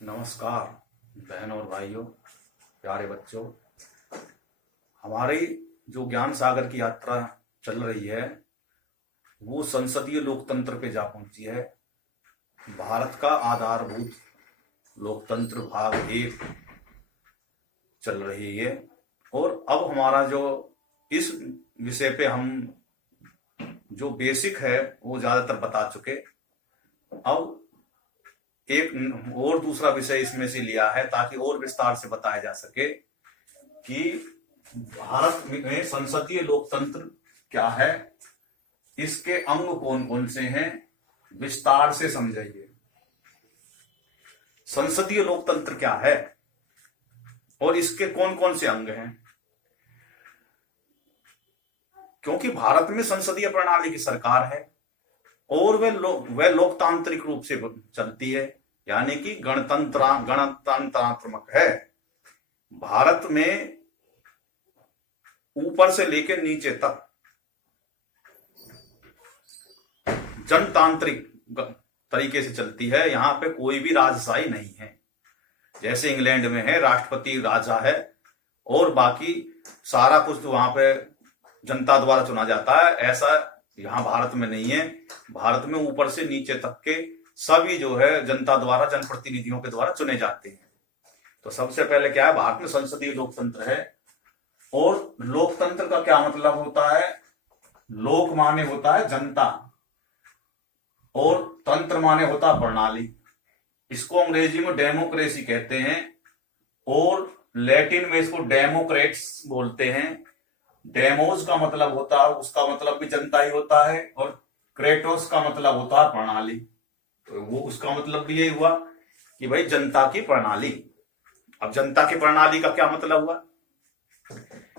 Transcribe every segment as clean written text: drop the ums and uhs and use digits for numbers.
नमस्कार बहन और भाइयों, प्यारे बच्चों। हमारी जो ज्ञान सागर की यात्रा चल रही है वो संसदीय लोकतंत्र पे जा पहुंची है। भारत का आधारभूत लोकतंत्र भाग 1 चल रही है। और अब हमारा जो इस विषय पे हम जो बेसिक है वो ज्यादातर बता चुके। अब एक और दूसरा विषय इसमें से लिया है ताकि और विस्तार से बताया जा सके कि भारत में संसदीय लोकतंत्र क्या है, इसके अंग कौन कौन से हैं, विस्तार से समझाइए। संसदीय लोकतंत्र क्या है और इसके कौन कौन से अंग हैं। क्योंकि भारत में संसदीय प्रणाली की सरकार है और वह लोकतांत्रिक रूप से चलती है, यानी कि गणतंत्रात्मक है। भारत में ऊपर से लेकर नीचे तक जनतांत्रिक तरीके से चलती है। यहां पे कोई भी राजशाही नहीं है। जैसे इंग्लैंड में है, राष्ट्रपति राजा है और बाकी सारा कुछ तो वहां पे जनता द्वारा चुना जाता है। ऐसा यहां भारत में नहीं है। भारत में ऊपर से नीचे तक के सभी जो है जनता द्वारा, जनप्रतिनिधियों के द्वारा चुने जाते हैं। तो सबसे पहले क्या है, भारत में संसदीय लोकतंत्र है। और लोकतंत्र का क्या मतलब होता है? लोक माने होता है जनता और तंत्र माने होता है प्रणाली। इसको अंग्रेजी में डेमोक्रेसी कहते हैं और लैटिन में इसको डेमोक्रेट्स बोलते हैं। डेमोस का मतलब होता है, उसका मतलब भी जनता ही होता है, और क्रेटोस का मतलब होता है प्रणाली। तो वो उसका मतलब भी यही हुआ कि भाई जनता की प्रणाली। अब जनता की प्रणाली का क्या मतलब हुआ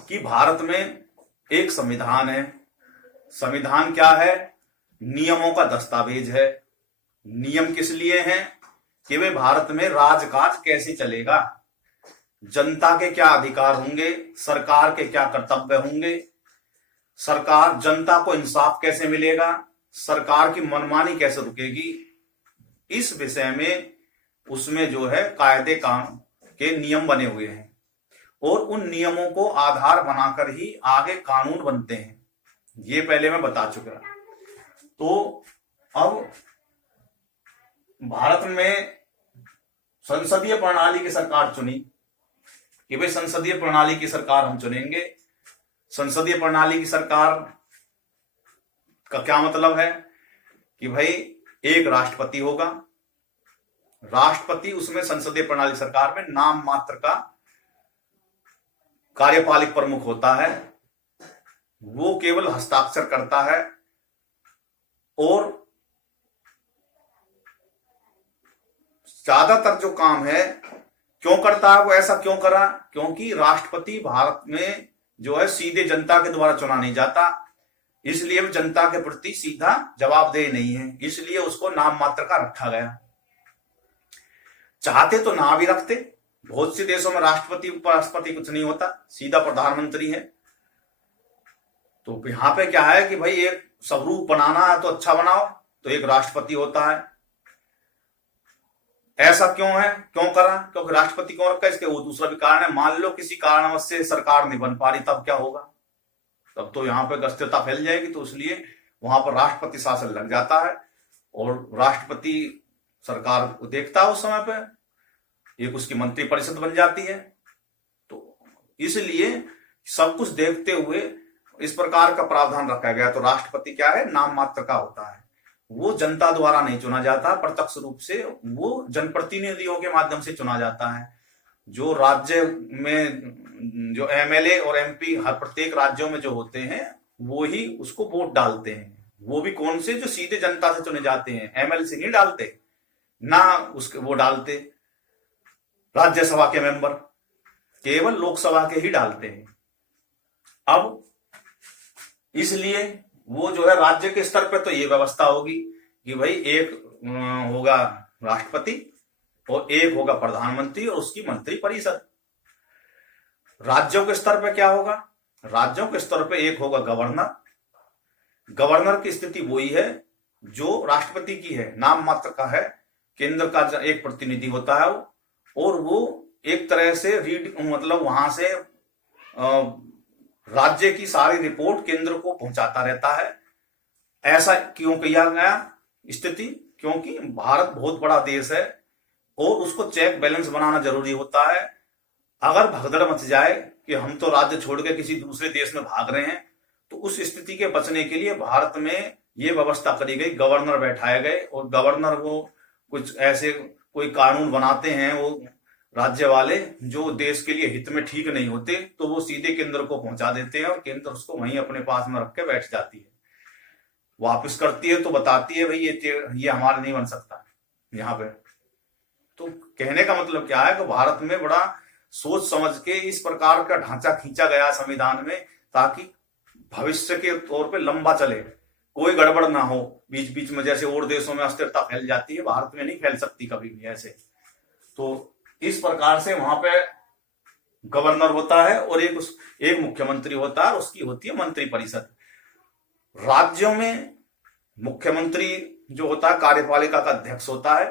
कि भारत में एक संविधान है। संविधान क्या है? नियमों का दस्तावेज है। नियम किस लिए हैं? कि वे भारत में राजकाज कैसे चलेगा, जनता के क्या अधिकार होंगे, सरकार के क्या कर्तव्य होंगे, सरकार जनता को इंसाफ कैसे मिलेगा, सरकार की मनमानी कैसे रुकेगी। इस विषय में उसमें जो है कायदे कानून के नियम बने हुए हैं और उन नियमों को आधार बनाकर ही आगे कानून बनते हैं। ये पहले मैं बता चुका। तो अब भारत में संसदीय प्रणाली की सरकार चुनी कि भाई संसदीय प्रणाली की सरकार हम चुनेंगे। संसदीय प्रणाली की सरकार का क्या मतलब है कि भाई एक राष्ट्रपति होगा। राष्ट्रपति उसमें संसदीय प्रणाली सरकार में नाम मात्र का कार्यपालिक प्रमुख होता है। वो केवल हस्ताक्षर करता है और ज्यादातर जो काम है क्यों करता है, वो ऐसा क्यों करा? क्योंकि राष्ट्रपति भारत में जो है सीधे जनता के द्वारा चुना नहीं जाता, इसलिए वो जनता के प्रति सीधा जवाबदेह नहीं है, इसलिए उसको नाम मात्र का रखा गया। चाहते तो ना भी रखते। बहुत से देशों में राष्ट्रपति उपराष्ट्रपति कुछ नहीं होता, सीधा प्रधानमंत्री है। तो यहां पे क्या है कि भाई एक स्वरूप बनाना है तो अच्छा बनाओ, तो एक राष्ट्रपति होता है। ऐसा क्यों है, क्यों करा? क्योंकि राष्ट्रपति क्यों रखा? इसके वो दूसरा भी कारण है। मान लो किसी कारणवश से सरकार नहीं बन पा रही, तब क्या होगा? तब तो यहाँ पे अस्थिरता फैल जाएगी। तो इसलिए वहां पर राष्ट्रपति शासन लग जाता है और राष्ट्रपति सरकार को देखता है। उस समय पे एक उसकी मंत्रिपरिषद बन जाती है। तो इसलिए सब कुछ देखते हुए इस प्रकार का प्रावधान रखा गया। तो राष्ट्रपति क्या है? नाम मात्र का होता है। वो जनता द्वारा नहीं चुना जाता प्रत्यक्ष रूप से, वो जनप्रतिनिधियों के माध्यम से चुना जाता है। जो राज्य में जो एमएलए और एमपी हर प्रत्येक राज्यों में जो होते हैं वो ही उसको वोट डालते हैं। वो भी कौन से? जो सीधे जनता से चुने जाते हैं। एमएलए से नहीं डालते ना, उसके वो डालते राज्यसभा के मेंबर, केवल लोकसभा के ही डालते हैं। अब इसलिए वो जो है राज्य के स्तर पर तो ये व्यवस्था होगी कि भाई एक होगा राष्ट्रपति और एक होगा प्रधानमंत्री और उसकी मंत्रिपरिषद। राज्यों के स्तर पर क्या होगा? राज्यों के स्तर पर एक होगा गवर्नर। गवर्नर की स्थिति वही है जो राष्ट्रपति की है, नाम मात्र का है केंद्र का एक प्रतिनिधि होता है और वो एक तरह से मतलब वहां से राज्य की सारी रिपोर्ट केंद्र को पहुंचाता रहता है। ऐसा क्यों किया गया स्थिति? क्योंकि भारत बहुत बड़ा देश है और उसको चेक बैलेंस बनाना जरूरी होता है। अगर भगदड़ मच जाए कि हम तो राज्य छोड़ के किसी दूसरे देश में भाग रहे हैं, तो उस स्थिति के बचने के लिए भारत में ये व्यवस्था करी गई, गवर्नर बैठाए गए और गवर्नर वो कुछ ऐसे कोई कानून बनाते हैं वो राज्य वाले जो देश के लिए हित में ठीक नहीं होते, तो वो सीधे केंद्र को पहुंचा देते हैं और केंद्र उसको वहीं अपने पास में रख के बैठ जाती है। वापस करती है तो बताती है भाई ये हमारा नहीं बन सकता यहाँ पे। तो कहने का मतलब क्या है कि भारत में बड़ा सोच समझ के इस प्रकार का ढांचा खींचा गया संविधान में, ताकि भविष्य के तौर पे लंबा चले, कोई गड़बड़ ना हो बीच बीच में। जैसे और देशों में अस्थिरता फैल जाती है, भारत में नहीं फैल सकती कभी भी ऐसे। तो इस प्रकार से वहां पे गवर्नर होता है और एक मुख्यमंत्री होता है, उसकी होती है मंत्रिपरिषद। राज्यों में मुख्यमंत्री जो होता है कार्यपालिका का अध्यक्ष होता है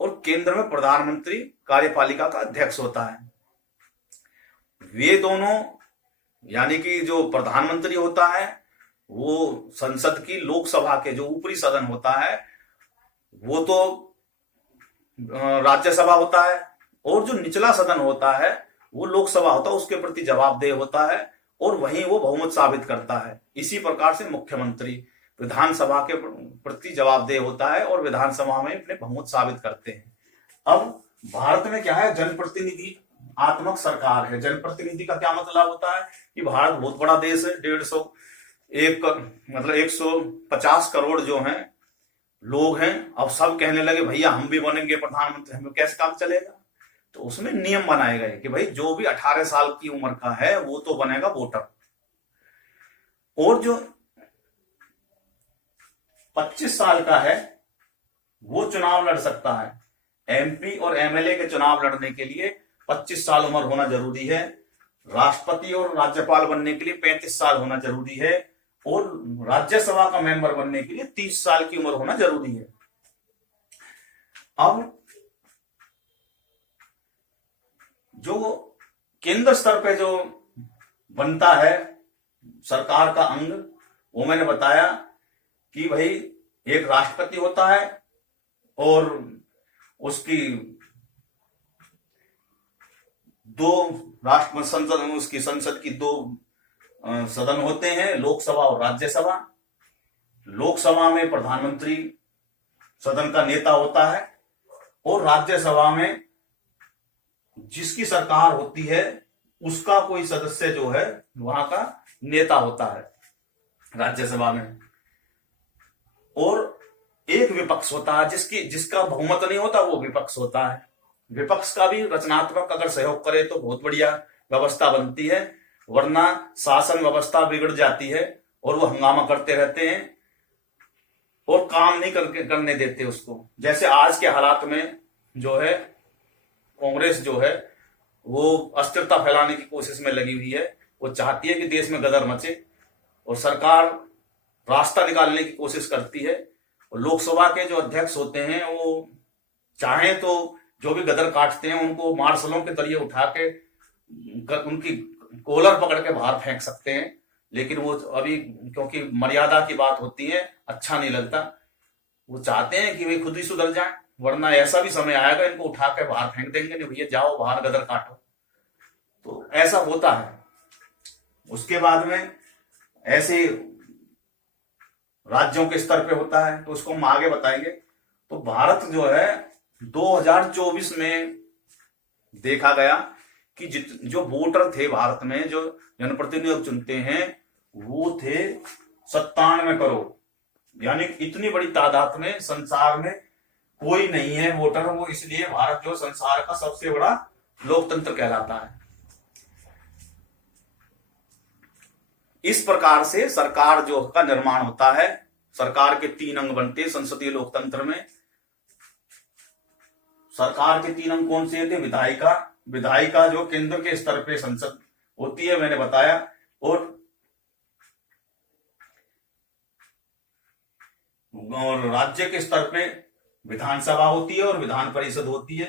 और केंद्र में प्रधानमंत्री कार्यपालिका का अध्यक्ष होता है। वे दोनों यानी कि जो प्रधानमंत्री होता है वो संसद की लोकसभा के जो ऊपरी सदन होता है वो तो राज्यसभा होता है, और जो निचला सदन होता है वो लोकसभा होता है, उसके प्रति जवाबदेह होता है और वहीं वो बहुमत साबित करता है। इसी प्रकार से मुख्यमंत्री विधानसभा के प्रति जवाबदेह होता है और विधानसभा में अपने बहुमत साबित करते हैं। अब भारत में क्या है, जनप्रतिनिधि आत्मक सरकार है। जनप्रतिनिधि का क्या मतलब होता है कि भारत बहुत बड़ा देश है, 150 करोड़ जो हैं लोग हैं। अब सब कहने लगे भैया हम भी बनेंगे प्रधानमंत्री, हमें कैसे काम चलेगा? तो उसमें नियम बनाए गए कि भाई जो भी 18 साल की उम्र का है वो तो बनेगा वोटर, और जो 25 साल का है वो चुनाव लड़ सकता है। एमपी और एमएलए के चुनाव लड़ने के लिए 25 साल उम्र होना जरूरी है। राष्ट्रपति और राज्यपाल बनने के लिए 35 साल होना जरूरी है, और राज्यसभा का मेंबर बनने के लिए 30 साल की उम्र होना जरूरी है। अब जो केंद्र स्तर पे जो बनता है सरकार का अंग, वो मैंने बताया कि भाई एक राष्ट्रपति होता है और उसकी दो राष्ट्र संसद, उसकी संसद की दो सदन होते हैं, लोकसभा और राज्यसभा। लोकसभा में प्रधानमंत्री सदन का नेता होता है और राज्यसभा में जिसकी सरकार होती है उसका कोई सदस्य जो है वहां का नेता होता है राज्यसभा में। और एक विपक्ष होता है जिसका बहुमत नहीं होता, वो विपक्ष होता है। विपक्ष का भी रचनात्मक अगर सहयोग करे तो बहुत बढ़िया व्यवस्था बनती है, वरना शासन व्यवस्था बिगड़ जाती है और वो हंगामा करते रहते हैं और काम नहीं करने देते उसको। जैसे आज के हालात में जो है कांग्रेस जो है वो अस्थिरता फैलाने की कोशिश में लगी हुई है। वो चाहती है कि देश में गदर मचे और सरकार रास्ता निकालने की कोशिश करती है। और लोकसभा के जो अध्यक्ष होते हैं वो चाहें तो जो भी गदर काटते हैं उनको मार्शलों के जरिए उठा के उनकी कॉलर पकड़ के बाहर फेंक सकते हैं, लेकिन वो अभी क्योंकि मर्यादा की बात होती है अच्छा नहीं लगता। वो चाहते हैं कि वे खुद ही सुधर जाएं, वरना ऐसा भी समय आएगा इनको उठा के बाहर फेंक देंगे, नहीं भैया जाओ बाहर गदर काटो। तो ऐसा होता है। उसके बाद में ऐसे राज्यों के स्तर पे होता है, तो उसको हम आगे बताएंगे। तो भारत जो है 2024 में देखा गया कि जो वोटर थे भारत में, जो जनप्रतिनिधि चुनते हैं वो थे 97 करोड़। यानी इतनी बड़ी तादाद में संसार में कोई नहीं है वोटर, वो इसलिए भारत जो संसार का सबसे बड़ा लोकतंत्र कहलाता है। इस प्रकार से सरकार जो का निर्माण होता है। सरकार के 3 अंग बनते हैं संसदीय लोकतंत्र में। सरकार के 3 अंग कौन से थे? विधायिका जो केंद्र के स्तर पे संसद होती है, मैंने बताया, और राज्य के स्तर पे विधानसभा होती है और विधान परिषद होती है।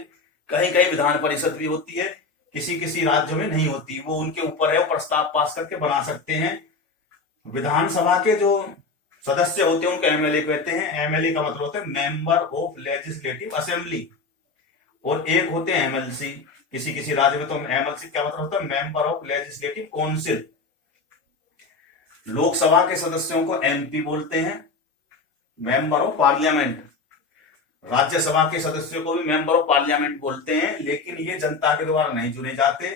कहीं कहीं विधान परिषद भी होती है, किसी किसी राज्यों में नहीं होती, वो उनके ऊपर है, वो प्रस्ताव पास करके बना सकते हैं। विधानसभा के जो सदस्य होते हैं उनको एमएलए कहते हैं। एमएलए का मतलब होता है मेंबर ऑफ लेजिस्लेटिव असेंबली, और एक होते हैं एमएलसी। किसी किसी राज्य में तो एमएलसी क्या मतलब होता है, member of legislative council. Lok Sabha के सदस्यों को एमपी बोलते हैं, मेंबर ऑफ पार्लियामेंट। राज्यसभा के सदस्यों को भी मेंबर ऑफ पार्लियामेंट बोलते हैं, लेकिन ये जनता के द्वारा नहीं चुने जाते,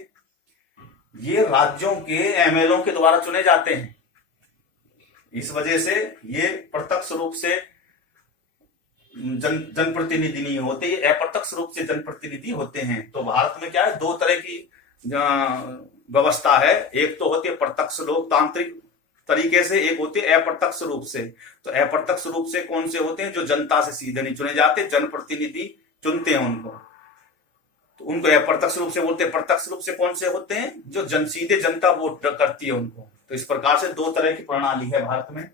ये राज्यों के एमएलओ के द्वारा चुने जाते हैं। इस वजह से ये प्रत्यक्ष रूप से जनप्रतिनिधि नहीं होते, ये अप्रत्यक्ष रूप से जनप्रतिनिधि होते हैं। तो भारत में क्या है, दो तरह की व्यवस्था है। एक तो होती है प्रत्यक्ष लोकतांत्रिक तरीके से, एक होती है अप्रत्यक्ष रूप से। तो अप्रत्यक्ष रूप से कौन से होते हैं, जो जनता से सीधे नहीं चुने जाते, जनप्रतिनिधि चुनते हैं उनको, तो उनको अप्रत्यक्ष रूप से बोलते हैं। प्रत्यक्ष रूप से कौन से होते हैं, जो सीधे जनता वोट करती है उनको। तो इस प्रकार से दो तरह की प्रणाली है भारत में।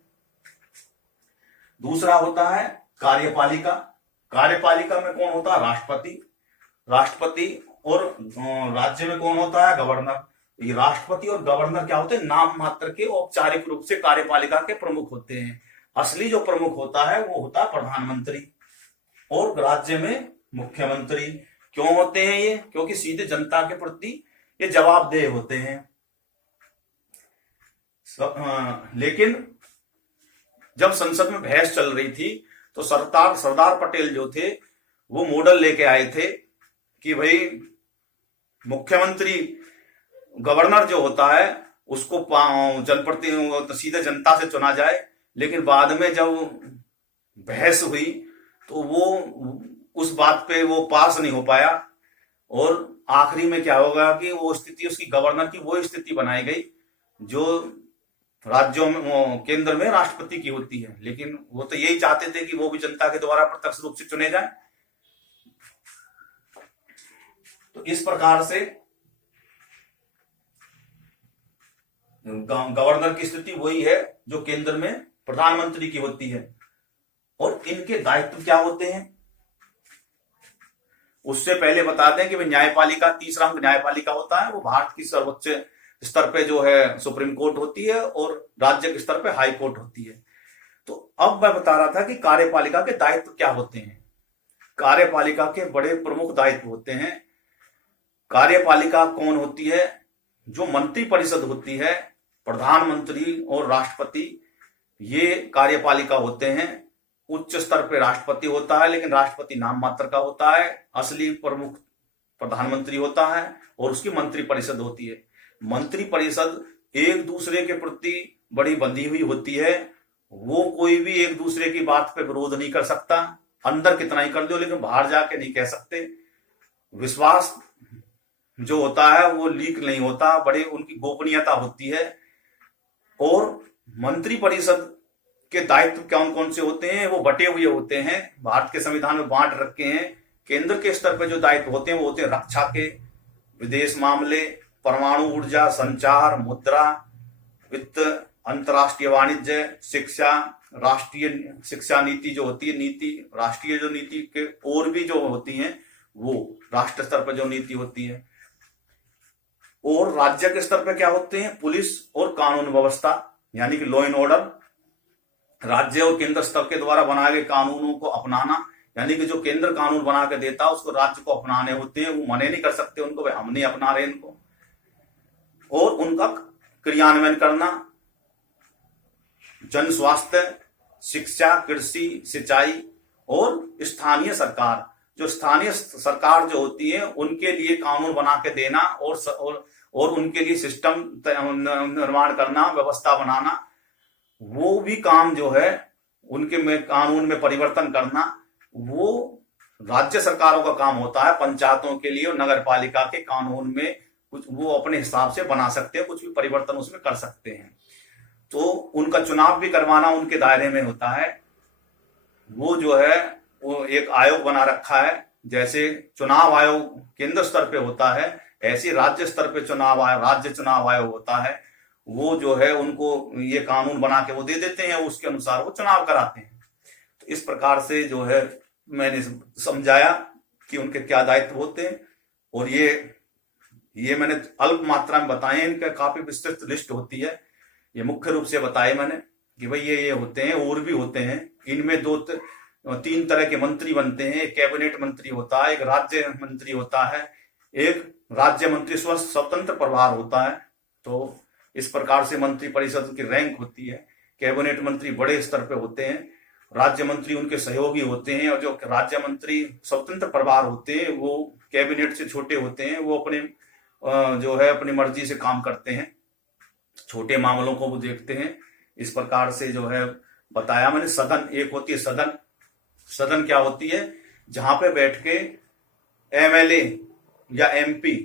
दूसरा होता है कार्यपालिका। कार्यपालिका में कौन होता है, राष्ट्रपति। राष्ट्रपति और राज्य में कौन होता है, गवर्नर। ये राष्ट्रपति और गवर्नर क्या होते हैं, नाम मात्र के, औपचारिक रूप से कार्यपालिका के प्रमुख होते हैं। असली जो प्रमुख होता है वो होता है प्रधानमंत्री, और राज्य में मुख्यमंत्री। क्यों होते हैं ये, क्योंकि सीधे जनता के प्रति ये जवाबदेह होते हैं। लेकिन जब संसद में बहस चल रही थी तो सरदार पटेल जो थे वो मॉडल लेके आए थे कि भाई मुख्यमंत्री, गवर्नर जो होता है उसको जनप्रतिनिधि सीधे जनता से चुना जाए। लेकिन बाद में जब बहस हुई तो वो उस बात पे वो पास नहीं हो पाया, और आखिरी में क्या होगा कि वो स्थिति उसकी गवर्नर की वो स्थिति बनाई गई जो राज्यों में, केंद्र में राष्ट्रपति की होती है। लेकिन वो तो यही चाहते थे कि वो भी जनता के द्वारा प्रत्यक्ष रूप से चुने जाए। तो इस प्रकार से गवर्नर की स्थिति वही है जो केंद्र में प्रधानमंत्री की होती है। और इनके दायित्व क्या होते हैं, उससे पहले बताते हैं कि न्यायपालिका, तीसरा अंक न्यायपालिका होता है। वो भारत की सर्वोच्च स्तर पे जो है सुप्रीम कोर्ट होती है, और राज्य के स्तर पे हाई कोर्ट होती है। तो अब मैं बता रहा था कि कार्यपालिका के दायित्व क्या होते हैं। कार्यपालिका के बड़े प्रमुख दायित्व होते हैं। कार्यपालिका कौन होती है, जो मंत्री परिषद होती है, प्रधानमंत्री और राष्ट्रपति, ये कार्यपालिका होते हैं। उच्च स्तर पे राष्ट्रपति होता है, लेकिन राष्ट्रपति नाम मात्र का होता है। असली प्रमुख प्रधानमंत्री होता है, और उसकी मंत्री परिषद होती है। मंत्री परिषद एक दूसरे के प्रति बड़ी बंधी हुई होती है। वो कोई भी एक दूसरे की बात पे विरोध नहीं कर सकता, अंदर कितना ही कर दो, लेकिन बाहर जाके नहीं कह सकते। विश्वास जो होता है वो लीक नहीं होता, बड़ी उनकी गोपनीयता होती है। और मंत्री परिषद के दायित्व कौन कौन से होते हैं, वो बटे हुए होते हैं, भारत के संविधान में बांट रखे हैं। केंद्र के स्तर पर जो दायित्व होते हैं वो होते हैं रक्षा के, विदेश मामले, परमाणु ऊर्जा, संचार, मुद्रा, वित्त, अंतर्राष्ट्रीय वाणिज्य, शिक्षा, राष्ट्रीय शिक्षा नीति जो होती है, नीति राष्ट्रीय जो नीति के और भी जो होती हैं वो राष्ट्र स्तर पर जो नीति होती है। और राज्य के स्तर पर क्या होते हैं, पुलिस और कानून व्यवस्था, यानी कि लॉ एंड ऑर्डर। राज्य और केंद्र स्तर के द्वारा बनाए गए कानूनों को अपनाना, यानी कि जो केंद्र कानून बना के देता है उसको राज्य को अपनाने होते हैं। वो मने नहीं कर सकते उनको, हम नहीं अपना रहे इनको, और उनका क्रियान्वयन करना। जन स्वास्थ्य, शिक्षा, कृषि, सिंचाई, और स्थानीय सरकार, जो स्थानीय सरकार जो होती है उनके लिए कानून बना के देना, और उनके लिए सिस्टम निर्माण करना, व्यवस्था बनाना। वो भी काम जो है उनके में कानून में परिवर्तन करना, वो राज्य सरकारों का काम होता है। पंचायतों के लिए और नगर पालिका के कानून में कुछ वो अपने हिसाब से बना सकते हैं, कुछ भी परिवर्तन उसमें कर सकते हैं। तो उनका चुनाव भी करवाना उनके दायरे में होता है। वो जो है वो एक आयोग बना रखा है। जैसे चुनाव आयोग केंद्र स्तर पे होता है, ऐसे राज्य स्तर पे राज्य चुनाव आयोग होता है। वो जो है उनको ये कानून बना के वो दे देते हैं, उसके अनुसार वो चुनाव कराते हैं। तो इस प्रकार से जो है मैंने समझाया कि उनके क्या दायित्व होते हैं, और ये मैंने अल्प मात्रा में बताए हैं। इनका काफी विस्तृत लिस्ट होती है, ये मुख्य रूप से बताए मैंने कि भाई ये होते हैं, और भी होते हैं। इनमें 2-3 तरह के मंत्री बनते हैं। एक कैबिनेट मंत्री होता है, एक राज्य मंत्री होता है, एक राज्य मंत्री स्वतंत्र प्रभार होता है। तो इस प्रकार से मंत्री परिषद की रैंक होती है। कैबिनेट मंत्री बड़े स्तर पे होते हैं, राज्य मंत्री उनके सहयोगी होते हैं, और जो राज्य मंत्री स्वतंत्र प्रभार होते हैं वो कैबिनेट से छोटे होते हैं। वो अपने जो है अपनी मर्जी से काम करते हैं, छोटे मामलों को वो देखते हैं। इस प्रकार से जो है बताया मैंने। सदन एक होती है सदन। सदन क्या होती है? जहां पे बैठ के एमएलए या एमपी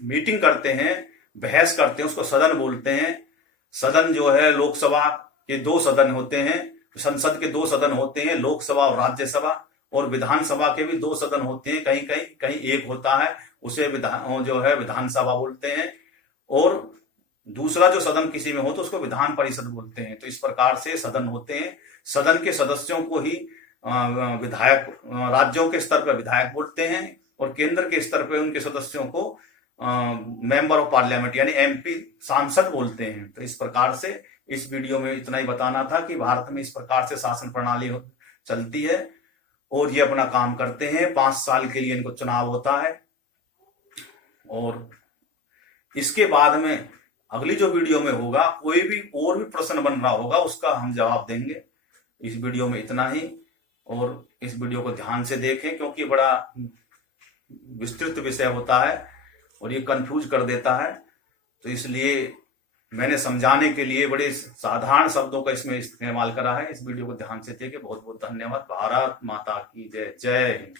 मीटिंग करते हैं, बहस करते हैं, उसको सदन बोलते हैं। सदन जो है लोकसभा के 2 सदन होते हैं, संसद के 2 सदन होते हैं, लोकसभा और राज्यसभा, और विधानसभा के भी 2 सदन होते हैं। कहीं एक होता है, उसे विधानसभा बोलते हैं, और दूसरा जो सदन किसी में हो तो उसको विधान परिषद बोलते हैं। तो इस प्रकार से सदन होते हैं। सदन के सदस्यों को ही विधायक, राज्यों के स्तर पर विधायक बोलते हैं, और केंद्र के स्तर पर उनके सदस्यों को मेंबर ऑफ पार्लियामेंट यानी एमपी, सांसद बोलते हैं। तो इस प्रकार से इस वीडियो में इतना ही बताना था कि भारत में इस प्रकार से शासन प्रणाली चलती है, और ये अपना काम करते हैं। 5 साल के लिए इनको चुनाव होता है, और इसके बाद में अगली जो वीडियो में होगा, कोई भी और भी प्रश्न बन रहा होगा उसका हम जवाब देंगे। इस वीडियो में इतना ही, और इस वीडियो को ध्यान से देखें क्योंकि बड़ा विस्तृत विषय होता है और ये कंफ्यूज कर देता है। तो इसलिए मैंने समझाने के लिए बड़े साधारण शब्दों का इसमें इस्तेमाल करा है। इस वीडियो को ध्यान से देखें। बहुत बहुत धन्यवाद। भारत माता की जय। जय हिंद।